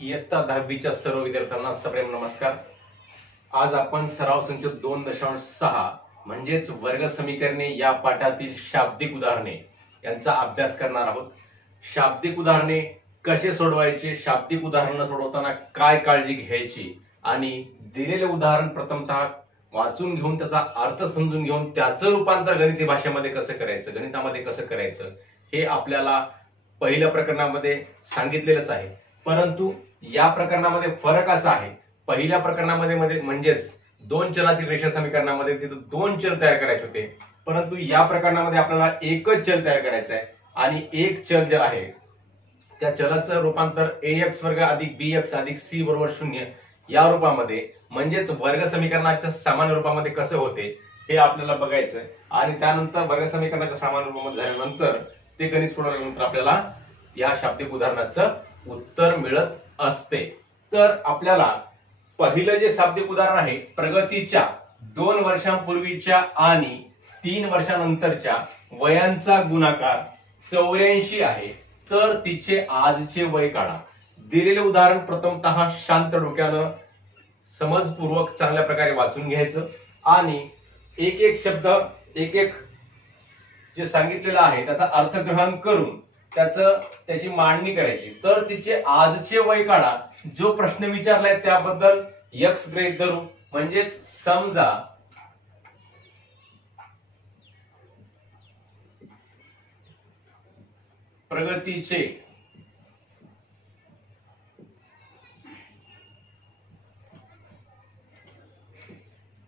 इयत्ता 10वीच्या सर्व विद्यार्थ्यांना सप्रेम नमस्कार। आज आपण सराव संच 2.6 म्हणजेच वर्ग समीकरणे या पाठातील शाब्दिक उदाहरणे यांचा अभ्यास करणार आहोत। शाब्दिक उदाहरणे कसे सोडवायचे, शाब्दिक उदाहरण सोडवताना काय काळजी घ्यायची आणि दिलेले उदाहरण प्रथमतः वाचून घेऊन त्याचा अर्थ समजून घेऊन त्याचं रूपांतर गणिती भाषेमध्ये कसं करायचं, गणितामध्ये कसं करायचं हे आपल्याला पहिल्या प्रकरणामध्ये सांगितलेलंच आहे। परंतु या प्रकरणामध्ये फरक असा आहे, पहिल्या प्रकरणामध्ये म्हणजेच दोन चलातील रेषा समीकरणामध्ये तिथे दोन चल तयार करायचे होते, परंतु या प्रकरणामध्ये आपल्याला एकच चल तयार करायचा आहे आणि एक चल जे आहे त्या चलाचं रूपांतर ax वर्ग अधिक bx अधिक c बरोबर 0 या रूपामध्ये म्हणजेच वर्ग समीकरणाच्या सामान्य रूपामध्ये कसं होते हे आपल्याला बघायचं आणि त्यानंतर वर्ग समीकरणाच्या सामान्य रूपामध्ये झाल्यानंतर ते गणित सोडवल्यानंतर आपल्याला या शाब्दिक उदाहरणाचं उत्तर मिळत असते। तर आपल्याला पहिलं जे शाब्दिक उदाहरण आहे, प्रगतीच्या 2 वर्षांपूर्वीच्या आणि 3 वर्षांनंतरच्या वयांचा गुणाकार 84 आहे, तर तिचे आजचे वय काढा। दिलेले उदाहरण प्रथमतः शांत डोक्यानं समजपूर्वक चांगल्या प्रकारे वाचून घ्यायचं आणि एक एक शब्द एक एक जे सांगितलेलं आहे त्याचा अर्थग्रहण करून त्याची मांडणी करायची। तर तिचे आजचे वय काढा, जो प्रश्न विचारलाय त्याबद्दल x गृहीत धरू, म्हणजेच समजा प्रगतीचे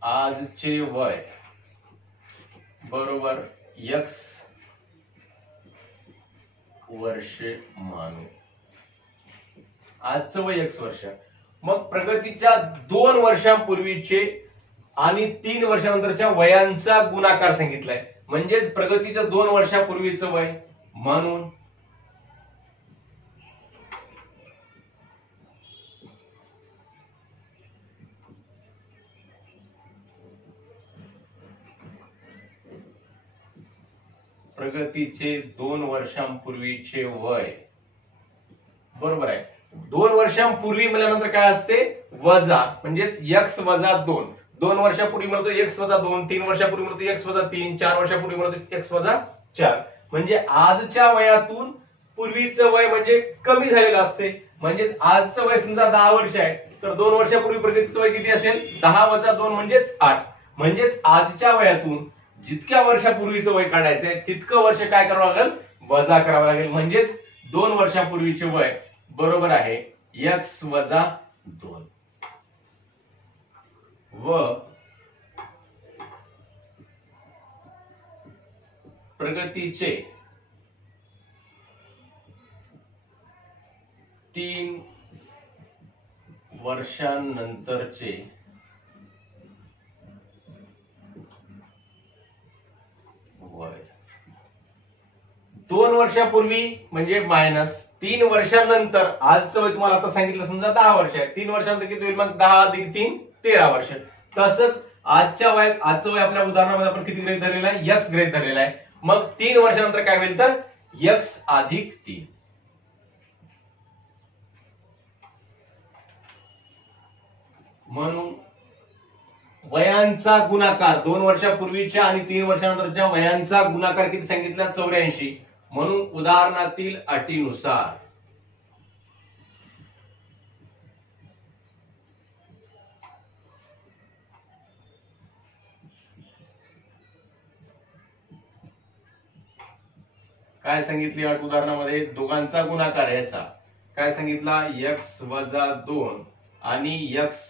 आजचे वय बरोबर x वर्षे मानू, आजचं वय x वर्ष। मग प्रगतीच्या 2 वर्षांपूर्वीचे आणि 3 वर्षानंतरच्या वयांचा गुणाकार सांगितलाय, म्हणजेच प्रगतीच्या 2 वर्षापूर्वीचं वय म्हणून प्रगतीचे 2 वर्षांपूर्वीचे वय बरोबर आहे। 2 वर्षांपूर्वी म्हणल्यानंतर काय असते वजा, म्हणजेच x वजा 2। 2 वर्षापूर्वी म्हणतो x वजा 2, 3 वर्षापूर्वी म्हणतो x वजा 3, 4 वर्षापूर्वी म्हणतो x वजा 4। म्हणजे आजच्या वयातून पूर्वीचं वय म्हणजे कमी झालेलं असते, म्हणजेच आजचं वय समजा 10 वर्ष आहे तर 2 वर्षापूर्वी प्रगतीचं वय किती असेल, 10 वजा 2 म्हणजेच 8। म्हणजेच आजच्या वयातून जितक्या वर्षापूर्वीचं वय काढायचंय तितकं वर्ष काय करावं लागेल, वजा करावं लागेल। म्हणजेच 2 वर्षापूर्वीचे वय बरोबर आहे x वजा 2 व प्रगतीचे 3 वर्षांनंतरचे वय। 2 वर्षापूर्वी म्हणजे मायनस 3 वर्षांनंतर आजचं वय तुम्हाला आता सांगितलं समजा 10 वर्ष आहे, 3 वर्षानंतर किती होईल मग 10 अधिक 3 13 वर्ष। तसंच आजच्या वयात आजचं वय आपल्या उदाहरणामध्ये आपण किती गृहीत धरलेलं आहे, x गृहीत धरलेला आहे। मग 3 वर्षानंतर काय होईल तर x अधिक 3 म्हणून वयांचा गुणाकार 2 वर्षापूर्वीच्या आणि 3 वर्षानंतरच्या वयांचा गुणाकार किती सांगितला 84। म्हणून उदाहरणातील अटीनुसार काय सांगितली अट उदाहरणामध्ये, दोघांचा गुणाकार याचा काय सांगितला x वजा 2 आणि x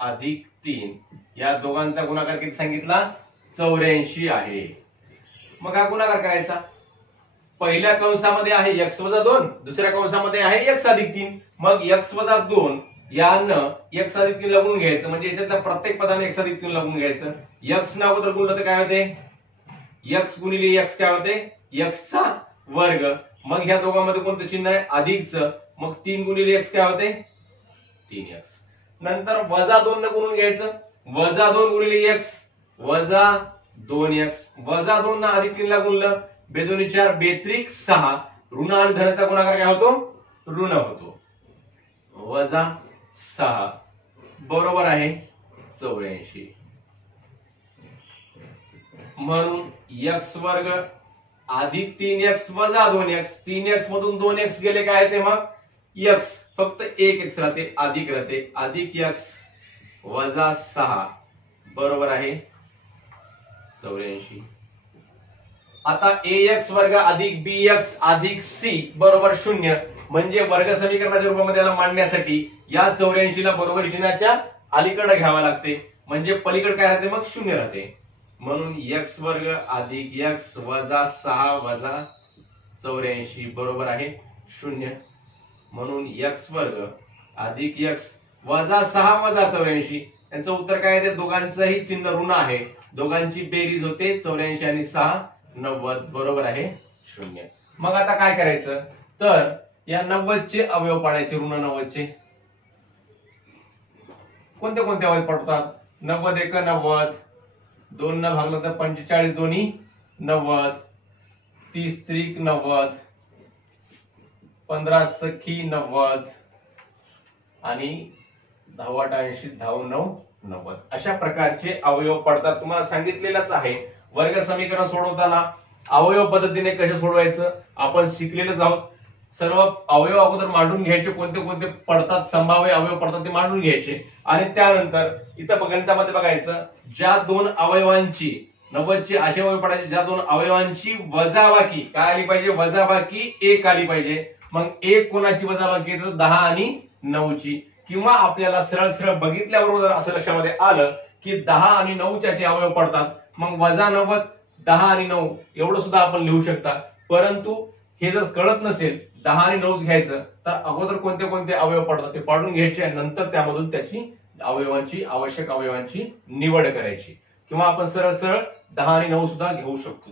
अधिक 3 या दोघांचा गुणाकार किती सांगितला 84 आहे। मग हा गुणाकार करायचा, पहिल्या कंसामध्ये आहे x वजा 2, दुसऱ्या कंसामध्ये आहे x अधिक 3। मग x वजा 2 यानं x अधिक 3 लागून घ्यायचं, म्हणजे याच्यातल्या प्रत्येक पदाने x अधिक 3 लागून घ्यायचं। x ना अगोदर गुणलं तर काय होते, x गुणिले x काय होते x चा वर्ग। मग ह्या दोघांमध्ये कोणतं चिन्ह आहे अधिकचं, मग 3 गुणिले x काय होते 3x। नंतर वजा 2 न गुणून घ्यायचं, वजा 2 गुणिले x वजा 2x, वजा 2 ना अधिक 3 ला गुणलं, बेदोनी 4 बेत्रिक 6, ऋण आणि धनाचा गुणाकार काय होतो ऋण होतो। वजा 6 बरोबर आहे 84. म्हणून x वर्ग अधिक 3x वजा 2x, 3x मधून 2x गेले काय ते मग x, फक्त एक x राहते, अधिक राहते, अधिक x वजा 6 बरोबर आहे 84. आता ax वर्ग अधिक bx अधिक c बरोबर 0, म्हणजे वर्ग समीकरणाच्या रूपामध्ये याला मांडण्यासाठी या 84 ला बरोबर चिन्हाच्या अलीकडे घ्यावा लागते, म्हणजे पलीकडे काय राहते मग 0 राहते. म्हणून x वर्ग अधिक x वजा 6 वजा 84 बरोबर आहे 0. म्हणून x वर्ग अधिक x वजा 6 वजा 84, यांचं उत्तर काय आहे? दोघांचंही चिन्ह ऋण आहे, दोघांची बेरीज होते 84 आणि 6 90 बरोबर आहे 0. मग आता काय करायचं, तर या 90 चे अवयव पाडायचे, ऋण 90 चे. कोणते कोणते अवयव पडतात? 90 एक 90, 2 न भागलं तर 45 दोन्ही 90, 30 त्रिक 90, 15 सखी 90 आणि 10 80 9 90 अशा प्रकारचे अवयव पडतात. तुम्हाला सांगितलेलंच आहे वर्ग समीकरण सोडवताना अवयव पद्धतीने कसे सोडवायचं आपण शिकलेलेच आहोत. सर्व अवयव अगोदर मांडून घ्यायचे, कोणते कोणते पडतात, संभाव्य अवयव पडतात ते मांडून घ्यायचे, आणि त्यानंतर इथं गणितामध्ये बघायचं ज्या दोन अवयवांची 90 चे असे अवयव पडायचे ज्या दोन अवयवांची वजाबाकी काय आली पाहिजे, वजाबाकी 1 आली पाहिजे. मग 1 कोणाची वजाबाकी येते? 10 आणि 9 ची. किंवा आपल्याला सरळ सरळ बघितल्याबरोबर असं लक्षामध्ये आलं की 10 आणि 9 चे अवयव पडतात, मग वजा 90 10 आणि 9 एवढं सुद्धा आपण लिहू शकता. परंतु हे जर कळत नसेल 10 आणि 9 घ्यायचं तर अगोदर कोणते कोणते अवयव पडतात ते पाडून घ्यायचे आणि नंतर त्यामधून त्याची आवश्यक अवयवांची निवड करायची, किंवा आपण सरळ सरळ 10 आणि 9 सुद्धा घेऊ शकतो.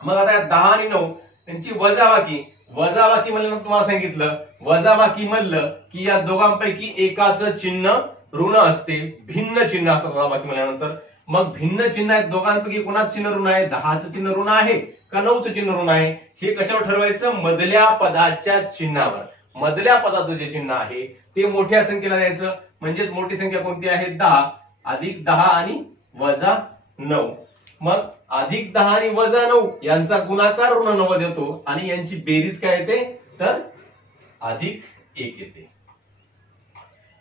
मग आता 10 आणि 9 यांची वजाबाकी म्हणल्यानंतर तुम्हाला सांगितलं वजाबाकी म्हणलं की या दोघांपैकी एकाचं चिन्ह ऋण असते, भिन्न चिन्ह असतात वजाबाकी म्हणल्यानंतर. मग भिन्न चिन्ह आहेत दोघांपैकी कोणाचं चिन्ह ऋण आहे? 10चं चिन्ह ऋण आहे का 9चं चिन्ह ऋण आहे? हे कशावर ठरवायचं? मधल्या पदाच्या चिन्हावर. मधल्या पदाचं जे चिन्ह आहे ते मोठ्या संख्येला द्यायचं, म्हणजेच मोठी संख्या कोणती आहे? 10 अधिक 10 आणि वजा 9. मग अधिक 10 आणि वजा 9 यांचा गुणाकार ऋण 90 येतो आणि यांची बेरीज काय येते? तर अधिक 1 येते.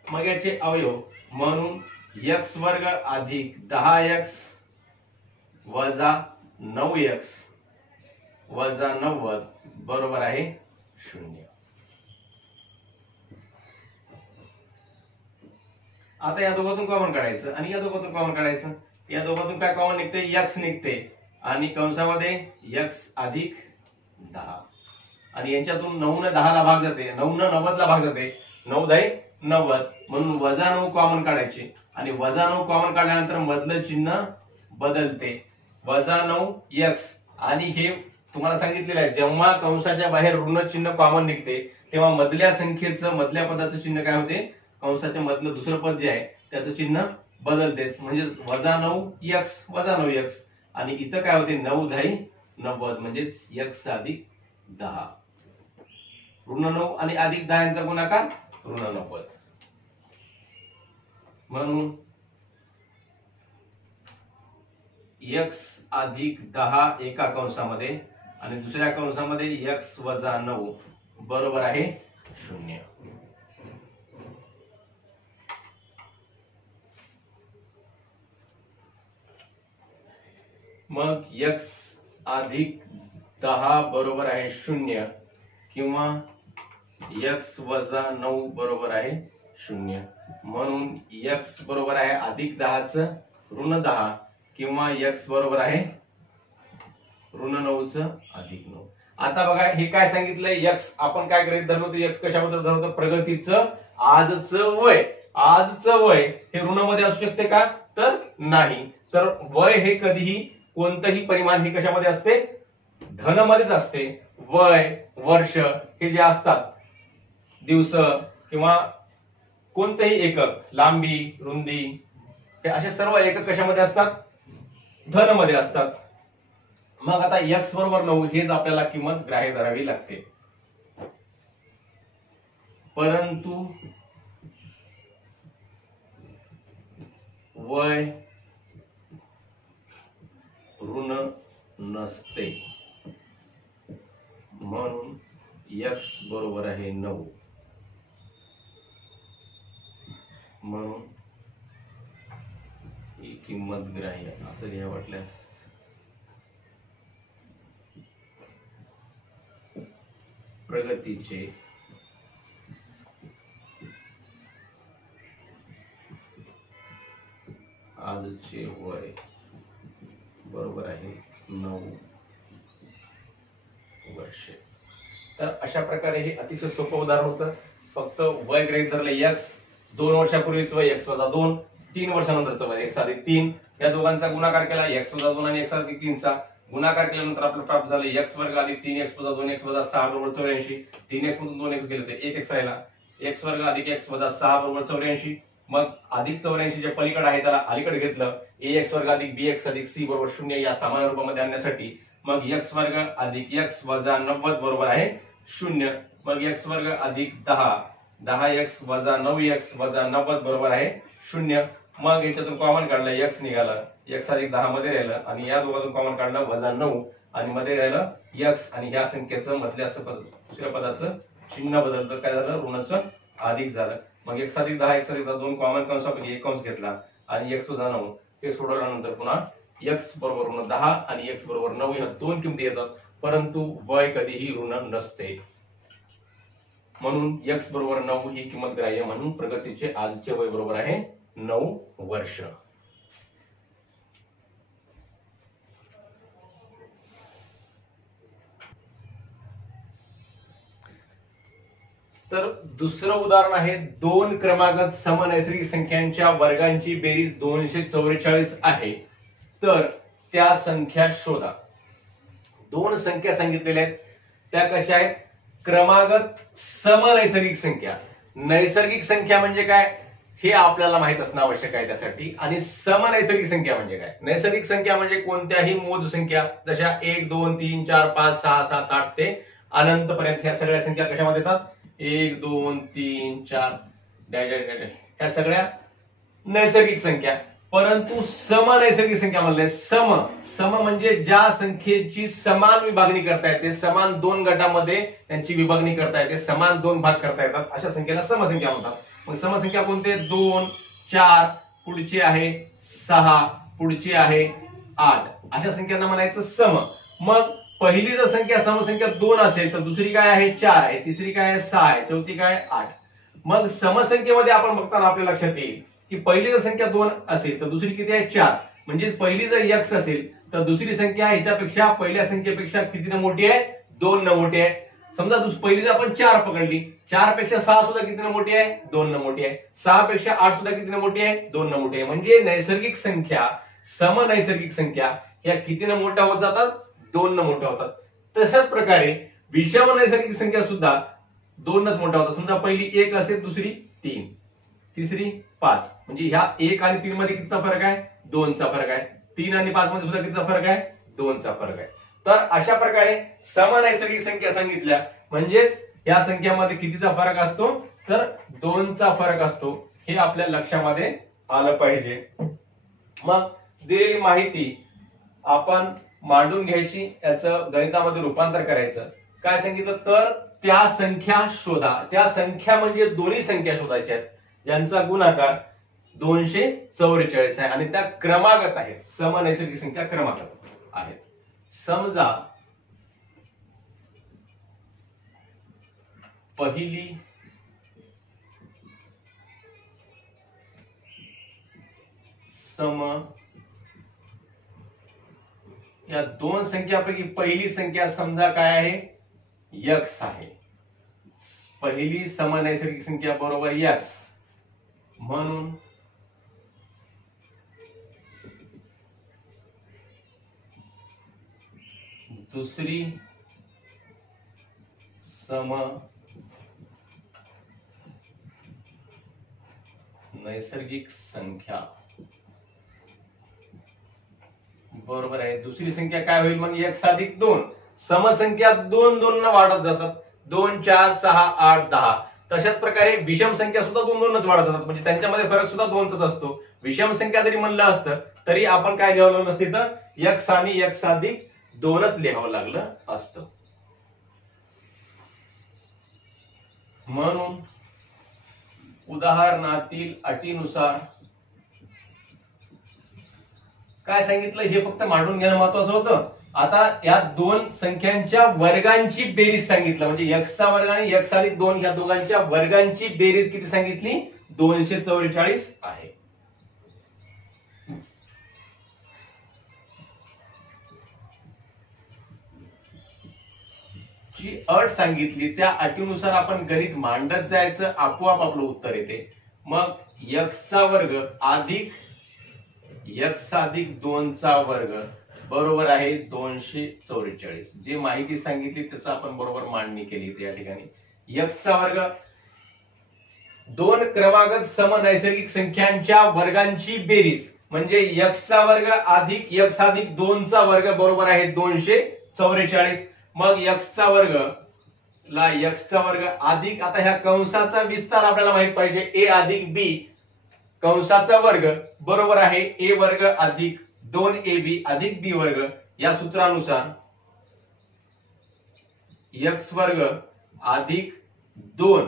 मग याचे अवयव म्हणून x वर्ग अधिक 10x वजा 9x वजा 90 बरोबर आहे 0. आता या दोघातून कॉमन काढायचं आणि या दोघातून कॉमन काढायचं. या दोघातून काय कॉमन निघते? x निघते आणि कंसामध्ये x अधिक 10 आणि यांच्यातून 9 ने 10 ला भाग जाते, 9 ने 90 ला भाग जाते, 9 10 90 म्हणून वजा 9 कॉमन काढायचे आणि वजा 9 कॉमन काढल्यानंतर मधलं चिन्ह बदलते, वजा 9x. आणि हे तुम्हाला सांगितलेलं आहे जेव्हा कंसाच्या बाहेर ऋण चिन्ह कॉमन निघते तेव्हा मधल्या संख्येचं मधल्या पदाचं चिन्ह काय होते? कंसाच्या मधलं दुसरं पद जे आहे त्याचं चिन्ह बदलतेच, म्हणजे वजा 9x वजा 9x. आणि इथं काय होते? 9 10 90 म्हणजेच x अधिक 10. ऋण 9 आणि अधिक 10 यांचा गुणाकार ऋण 90. म्हणून x अधिक 10 एका कंसामध्ये आणि दुसऱ्या कंसामध्ये x वजा 9 बरोबर आहे 0. मग x अधिक 10 बरोबर आहे 0 किंवा x वजा 9 बरोबर आहे 0. म्हणून x बरोबर आहे अधिक 10चं ऋण 10 किंवा x बरोबर आहे ऋण 9चं अधिक 9. आता बघा हे काय सांगितलंय x आपण काय गृहीत धरतो? x कशाबद्दल धरतो? प्रगतीचं आजचं वय. आजचं वय हे ऋणामध्ये असू शकते का? तर नाही. तर वय हे कधीही कोणतंही परिमाण हे कशामध्ये असते? धनमध्येच असते. वय वर्ष हे जे असतात दिवस किंवा कोणतेही एकक लांबी रुंदी हे असे सर्व एकक कशामध्ये असतात? धनमध्ये असतात. मग आता x बरोबर 9 हेच आपल्याला किंमत ग्राह्य धरावी लागते. परंतु वय ऋण नसते, म्हणून x बरोबर आहे 9. म्हणून ही किंमत ग्राह्य असं लिहा वाटल्यास. प्रगतीचे आजचे वय बरोबर आहे 9 वर्षे. तर अशा प्रकारे हे अतिशय सोपं उदाहरण होतं. फक्त वय गृहीत धरले x, 2 वर्षापूर्वीच वय x वजा 2, 3 वर्षानंतरचं वय x अधिक 3, या दोघांचा गुणाकार केला x वजा 2 आणि x अधिक 3 चा गुणाकार केल्यानंतर आपल्याला प्राप्त झाले x वर्ग अधिक 3x वजा 2x वजा 6 बरोबर 84. 3x मधून 2x गेले तर 1x राहिला. x वर्ग अधिक x वजा 6 बरोबर 84. मग अधिक 84 जे पलीकडे आहे त्याला अलीकडे घेतलं. ax वर्ग अधिक bx अधिक c बरोबर 0 या सामान्य रूपामध्ये आणण्यासाठी मग x वर्ग अधिक x वजा 90 बरोबर आहे 0. मग x वर्ग अधिक 10x वजा 9x वजा 90 बरोबर आहे 0. मग याच्यातून कॉमन काढलं x निघाला. x अधिक 10 मध्ये राहिलं आणि या दोघांतून कॉमन काढलं वजा 9 आणि मध्ये राहिलं x आणि या संख्येचं मधल्या दुसऱ्या पदाचं चिन्ह बदलतं. काय झालं? ऋणाचं अधिक झालं. मग x अधिक 10 x अधिक 10 दोन कॉमन कंसापैकी एक कंस घेतला आणि x वजा 9 हे सोडवल्यानंतर पुन्हा x बरोबर ऋण 10 आणि x बरोबर 9 या दोन किमती येतात. परंतु वय कधीही ऋण नसते, म्हणून x बरोबर 9 ही किंमत ग्राह्य. म्हणून प्रगतीचे आजचे वय बरोबर आहे 9 वर्ष. तर दुसरं उदाहरण आहे, दोन क्रमागत समनैसर्गिक संख्यांच्या वर्गांची बेरीज 244 आहे, तर त्या संख्या शोधा. दोन संख्या सांगितलेल्या आहेत, त्या कशा आहेत? क्रमागत समनैसर्गिक संख्या. नैसर्गिक संख्या म्हणजे काय हे आपल्याला माहित असणं आवश्यक आहे त्यासाठी. आणि समनैसर्गिक संख्या म्हणजे काय? नैसर्गिक संख्या म्हणजे कोणत्याही मोज संख्या, जशा 1 2 3 4 5 6 7 8 ते अनंत पर्यंत ह्या सगळ्या संख्या कशामध्ये येतात? 1 2 3 4 ह्या सगळ्या नैसर्गिक संख्या. परंतु समनैसर्गिक संख्या म्हणले सम म्हणजे ज्या संख्येची समान विभागणी करता येते, समान दोन गटामध्ये त्यांची विभागणी करता येते, समान दोन भाग करता येतात, अशा संख्येला समसंख्या म्हणतात. मग समसंख्या कोणते? 2 4 पुढची आहे 6 पुढची आहे 8 अशा संख्यांना म्हणायचं सम. मग पहिली जर संख्या समसंख्या 2 असेल तर दुसरी काय आहे? 4 आहे, तिसरी काय आहे? 6 आहे, चौथी काय? 8. मग समसंख्येमध्ये आपण बघताना आपल्या लक्षात येईल की पहिली जर संख्या 2 असेल तर दुसरी किती आहे? 4. म्हणजे पहिली जर x असेल तर दुसरी संख्या ह्याच्यापेक्षा पहिल्या संख्येपेक्षा कितीने मोठी आहे? 2 ने मोठी आहे. समजा पहिली जर आपण 4 पकडली, 4 पेक्षा 6 सुद्धा कितीने मोठी आहे? 2 ने मोठी आहे. 6 पेक्षा 8 सुद्धा कितीने मोठी आहे? 2 ने मोठी आहे. म्हणजे नैसर्गिक संख्या समनैसर्गिक संख्या ह्या कितीने मोठ्या होत जातात? 2 ने मोठ्या होतात. तशाच प्रकारे विषम नैसर्गिक संख्या सुद्धा 2 नच मोठ्या होतात. समजा पहिली 1 असेल, दुसरी 3, तिसरी 5, म्हणजे ह्या 1 आणि 3 मध्ये कितीचा फरक आहे? 2 चा फरक आहे. 3 आणि 5 मध्ये सुद्धा कितीचा फरक आहे? 2 चा फरक आहे. तर अशा प्रकारे समनैसर्गिक संख्या सांगितल्या म्हणजेच या संख्यामध्ये कितीचा फरक असतो? तर 2 चा फरक असतो. हे आपल्या लक्षामध्ये आलं पाहिजे. मग दिलेली माहिती आपण मांडून घ्यायची, याचं गणितामध्ये रूपांतर करायचं. काय सांगितलं? तर त्या संख्या शोधा. त्या संख्या म्हणजे दोन्ही संख्या शोधायच्या आहेत ज्यांचा गुणाकार 244 आहे आणि त्या क्रमागत आहेत. समनैसर्गिक संख्या क्रमागत आहेत. समजा पहिली सम या दोन संख्यापैकी पहिली संख्या समजा काय आहे? x आहे. पहिली समनैसर्गिक संख्या बरोबर x, म्हणून दुसरी सम नैसर्गिक संख्या बरोबर आहे. दुसरी संख्या काय होईल? मग x अधिक 2. समसंख्या 2 2 न वाढत जातात. 2 4 6 8 10. तशाच प्रकारे विषम संख्या सुद्धा 2-2च वाढत जातात, म्हणजे त्यांच्यामध्ये फरक सुद्धा 2च असतो. विषम संख्या जरी म्हणलं असतं तरी आपण काय लिहावं लागलं नसतं, तर x आणि x अधिक 2च लिहावं लागलं असतं. म्हणून उदाहरणातील अटीनुसार काय सांगितलं हे फक्त मांडून घेणं महत्वाचं होतं. आता या दोन संख्यांच्या वर्गांची बेरीज सांगितलं, म्हणजे x चा वर्ग आणि x अधिक 2 ह्या दोघांच्या वर्गांची बेरीज किती सांगितली, 244 आहे. जी अट सांगितली त्या अटीनुसार आपण गणित मांडत जायचं, आपोआप आपलं उत्तर येते. मग x चा वर्ग अधिक x अधिक 2 चा वर्ग बरोबर आहे 244. जी माहिती सांगितली त्याचं आपण बरोबर मांडणी केली या ठिकाणी. x चा वर्ग दोन क्रमागत समनैसर्गिक संख्यांच्या वर्गांची बेरीज म्हणजे x चा वर्ग अधिक x अधिक 2 चा वर्ग बरोबर आहे 244. मग x चा वर्ग ला x चा वर्ग अधिक, आता ह्या कंसाचा विस्तार आपल्याला माहित पाहिजे, a अधिक b कंसाचा वर्ग बरोबर आहे a वर्ग अधिक 2ab अधिक b वर्ग. या सूत्रानुसार x वर्ग अधिक 2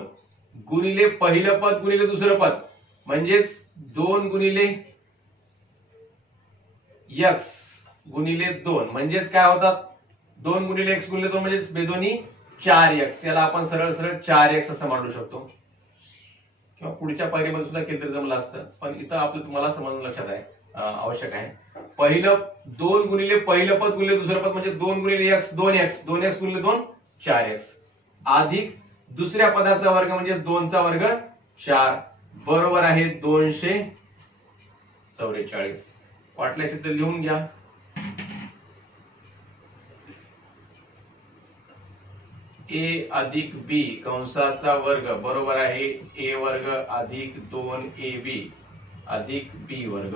गुणिले पहिलं पद गुणिले दुसरं पद म्हणजेच 2 गुणिले x गुणिले 2 म्हणजेच काय होतात, 2 गुणिले x गुणिले 2 म्हणजे बेदोनी 4x. याला आपण सरळ सरळ 4x असं मांडू शकतो, किंवा पुढच्या पायरीमध्ये सुद्धा केलं तरी जमलं असतं, पण इथं आपलं तुम्हाला समजून लक्षात आहे आवश्यक आहे. पहिलं 2 गुणिले पहिलं पद गुणिले दुसरं पद म्हणजे 2 गुणिले x 2x 2x गुणिले 2 4x अधिक दुसऱ्या पदाचा वर्ग म्हणजे 2 चा वर्ग 4 बरोबर आहे 244. वाटल्यास इथं लिहून घ्या. a अधिक b कंसाचा वर्ग बरोबर आहे a वर्ग अधिक 2ab अधिक b वर्ग.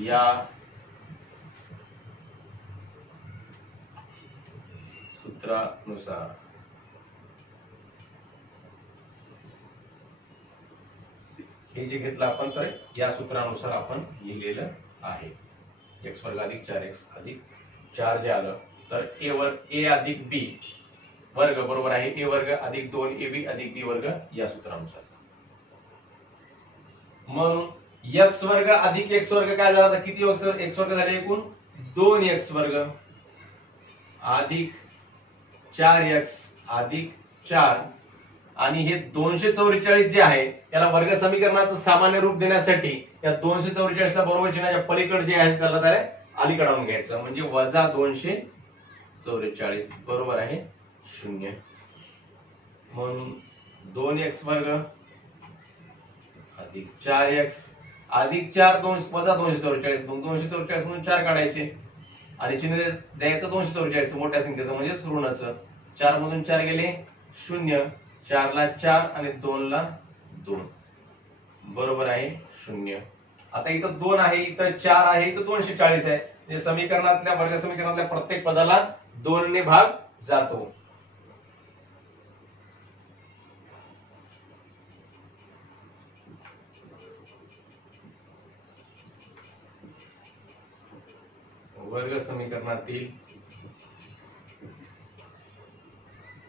या सूत्रानुसार हे जे घेतलं आपण तर या सूत्रानुसार आपण लिहिलेलं आहे. x वर्ग अधिक 4x अधिक 4 जे आलं तर a अधिक b वर्ग बरोबर आहे a वर्ग अधिक 2ab अधिक b वर्ग या सूत्रानुसार. म्हणून x वर्ग अधिक x वर्ग काय झाला, किती x वर्ग झाले एकूण 2x वर्ग अधिक 4x अधिक 4 आणि हे 244 जे आहे याला वर्ग समीकरणाचं सामान्य रूप देण्यासाठी या 244 ला बरोबर चिन्हाच्या पलीकडे जे आहे त्याला अलीकडे आणून घ्यायचं म्हणजे वजा 244 बरोबर आहे 0. म्हणून 2x वर्ग अधिक 4x अधिक 4 वजा 244 244 म्हणून 4 काढायचे आणि चिन्ह द्यायचं 244 मोठ्या संख्येचं म्हणजे ऋणाचं. 4 मधून 4 गेले 0, 4 ला 4 आणि 2 ला 2 बरोबर आहे 0. आता इथं 2 आहे, इथं 4 आहे, इथं 240 आहे. म्हणजे समीकरणातल्या वर्ग समीकरणातल्या प्रत्येक पदाला 2 ने भाग जातो. वर्ग समीकरणातील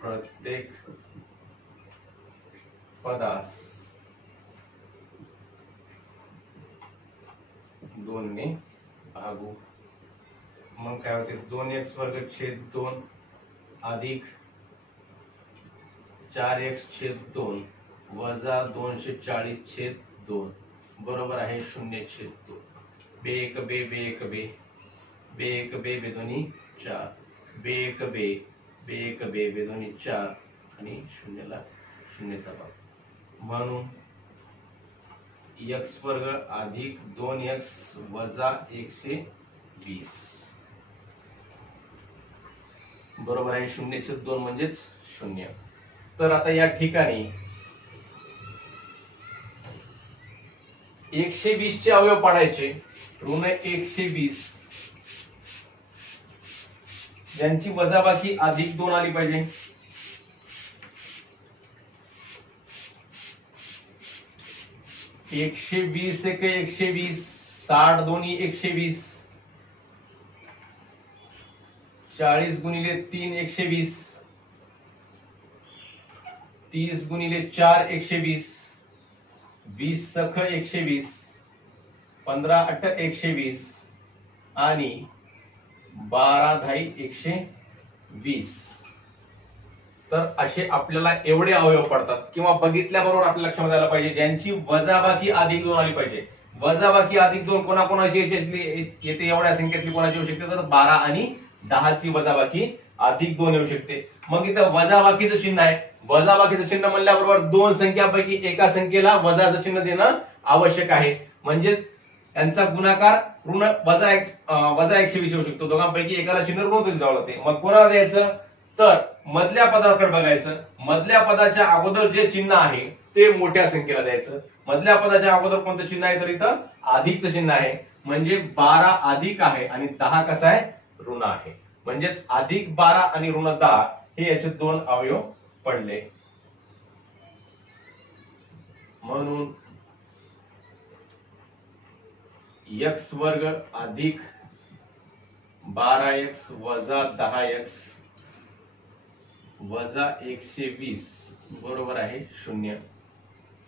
प्रत्येक पदास 2 ने भागू. मग काय होते 2x वर्ग छेद 2 अधिक 4x छेद 2 वजा 240 छेद 2 बरोबर आहे 0 छेद 2. बे एक बे बे एक बे बे एक बे बेदोनी 4 बे एक बे बे एक बे बेदोनी 4 आणि 0 ला 0 चा भाग. म्हणून x वर्ग अधिक 2x वजा 120 बरोबर आहे 0 छेद 2 म्हणजेच 0. तर आता या ठिकाणी 120 चे अवयव पाडायचे. ऋण 120 यांची वजाबाकी अधिक 2 आली पाहिजे. 120 एक 120, 60 दोन्ही 120, 40 गुणिले 3 120, 30 गुणिले 4 120, 20 सख 120, 15 8 120 आणि 12 धाई 120. तर असे आपल्याला एवढे अवयव पडतात किंवा बघितल्याबरोबर आपल्या लक्षात आलं पाहिजे ज्यांची वजाबाकी अधिक 2 आली पाहिजे. वजाबाकी अधिक 2 कोणाकोणाची येते एवढ्या संख्येतली कोणाची येऊ शकते तर 12 आणि 10 ची वजाबाकी अधिक 2 येऊ शकते. मग इथं वजाबाकीचं चिन्ह आहे. वजाबाकीचं चिन्ह म्हणल्याबरोबर दोन संख्यापैकी एका संख्येला वजाचं चिन्ह देणं आवश्यक आहे. म्हणजेच यांचा गुणाकार ऋण वजा 120 होऊ शकतो. दोघांपैकी एकाला चिन्ह ऋण द्यावं लागते. मग कोणाला द्यायचं तर मधल्या पदाकडे बघायचं. मधल्या पदाच्या अगोदर जे चिन्ह आहे ते मोठ्या संख्येला द्यायचं. मधल्या पदाच्या अगोदर कोणतं चिन्ह आहे तर इथं अधिकचं चिन्ह आहे. म्हणजे 12 अधिक आहे आणि 10 कसा आहे ऋण आहे. म्हणजेच अधिक 12 आणि ऋण 10 हे याचे दोन अवयव पडले. म्हणून x वर्ग अधिक 12x वजा 10x वजा 120 बरोबर आहे 0.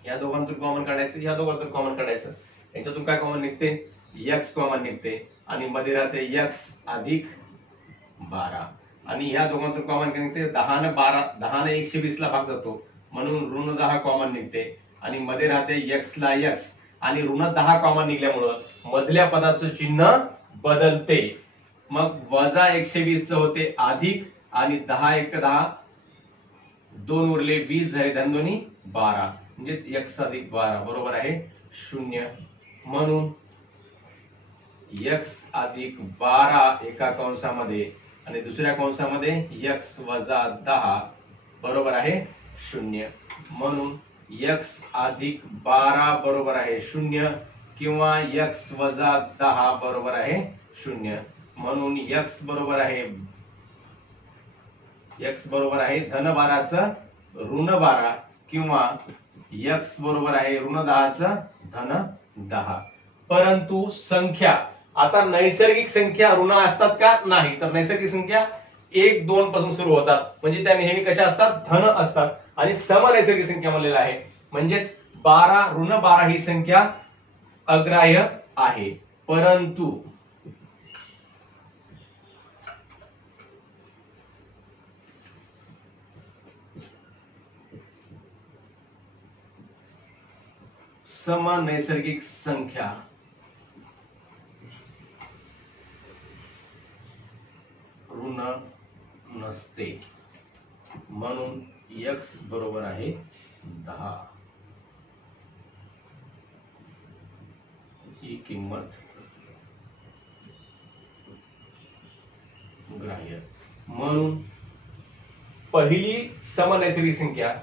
या दोघांतून कॉमन काढायचं, या दोघांतून कॉमन काढायचं. याच्यातून काय कॉमन निघते x कॉमन निघते आणि मध्ये राहते x अधिक 12 आणि या दोघांतून कॉमन काय निघते 10 ने 12, 10 ने 120 ला भाग जातो म्हणून ऋण 10 कॉमन निघते आणि मध्ये राहते x ला x आणि ऋण 10 कॉमन निघल्यामुळं मधल्या पदाचं चिन्ह बदलते. मग वजा 120 होते अधिक आणि 10 1 10, 2 उरले 20 झाले धनदोनी 12 म्हणजेच x अधिक 12 बरोबर आहे 0. म्हणून x अधिक 12 एका कंसामध्ये आणि दुसऱ्या कंसामध्ये x वजा 10 बरोबर आहे 0. म्हणून x अधिक 12 बरोबर आहे 0 किंवा x वजा 10 बरोबर आहे 0. म्हणून x बरोबर आहे धन 12चं ऋण 12 किंवा x बरोबर आहे ऋण 10चं धन 10. परंतु संख्या आता नैसर्गिक संख्या ऋण असतात का नाही तर नैसर्गिक संख्या 1 2 पासून सुरू होतात म्हणजे त्या नेहमी कशा असतात धन असतात आणि समनैसर्गिक संख्या म्हणलेला आहे. म्हणजेच 12 ऋण 12 ही संख्या अग्राह्य आहे. परंतु समनैसर्गिक संख्या ऋण नसते. म्हणून x बरोबर आहे 10 ही किंमत ग्राह्य. म्हणून पहिली समनैसर्गिक संख्या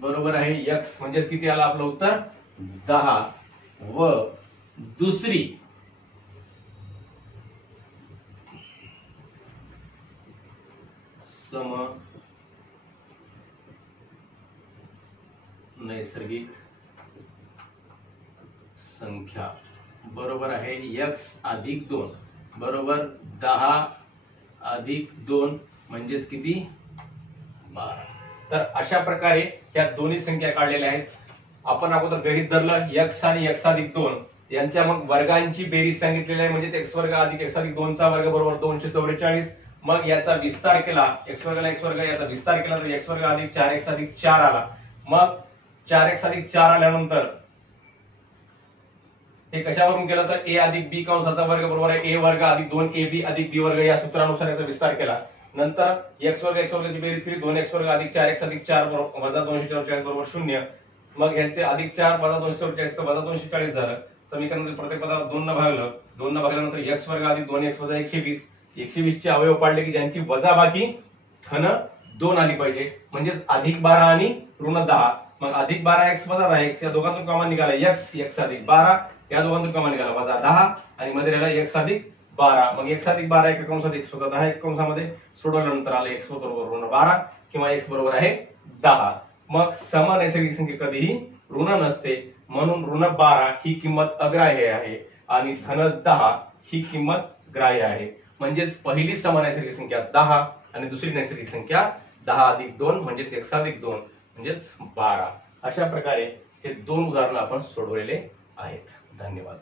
बरोबर आहे x म्हणजेच किती आलं आपलं उत्तर 10 व दुसरी सम नैसर्गिक संख्या बरोबर आहे x अधिक 2 बरोबर 10 अधिक 2 म्हणजेच किती 12. तर अशा प्रकारे या दोन्ही संख्या काढलेल्या आहेत. आपण अगोदर गृहीत धरलं x आणि x अधिक 2 यांच्या मग वर्गांची बेरीज सांगितलेली आहे. म्हणजेच x वर्ग अधिक x अधिक 2 चा वर्ग बरोबर 244. मग याचा विस्तार केला x वर्गाला x वर्ग याचा विस्तार केला तर x वर्ग अधिक 4x अधिक 4 आला. मग 4x अधिक 4 आल्यानंतर हे कशावरून केलं तर a अधिक b कंसाचा वर्ग बरोबर आहे a वर्ग अधिक 2ab अधिक b वर्ग या सूत्रानुसार याचा विस्तार केला. नंतर x वर्गाची बेरीज केली 2x वर्ग अधिक 4x अधिक 4 वजा 244 बरोबर 0. मग यांचे अधिक 4 वजा 244 तर वजा 240 झालं. समीकरणातील प्रत्येक पदाला 2 न भागलं. 2 न भागल्यानंतर x वर्ग अधिक 2x वजा 120. 120 चे अवयव पाडले की ज्यांची वजाबाकी धन 2 आली पाहिजे. म्हणजेच अधिक 12 आणि ऋण 10. मग अधिक 12x वजा 10x या दोघांतून कॉमन निघाला x अधिक 12 या दोघांतून कमा निघाला वजा 10 आणि मध्ये राहिला x अधिक 12. मग x अधिक 12 एका कंसात x होता 10 एका कंसामध्ये सोडवल्यानंतर आलं x बरोबर ऋण 12 किंवा x बरोबर आहे 10. मग सम नैसर्गिक संख्या कधीही ऋण नसते, म्हणून ऋण 12 ही किंमत अग्राह्य आहे आणि धन 10 ही किंमत ग्राह्य आहे. म्हणजेच पहिली सम नैसर्गिक संख्या 10 आणि दुसरी नैसर्गिक संख्या 10 अधिक 2 म्हणजेच x अधिक 2 म्हणजेच 12. अशा प्रकारे हे दोन उदाहरणं आपण सोडवलेले आहेत. धन्यवाद.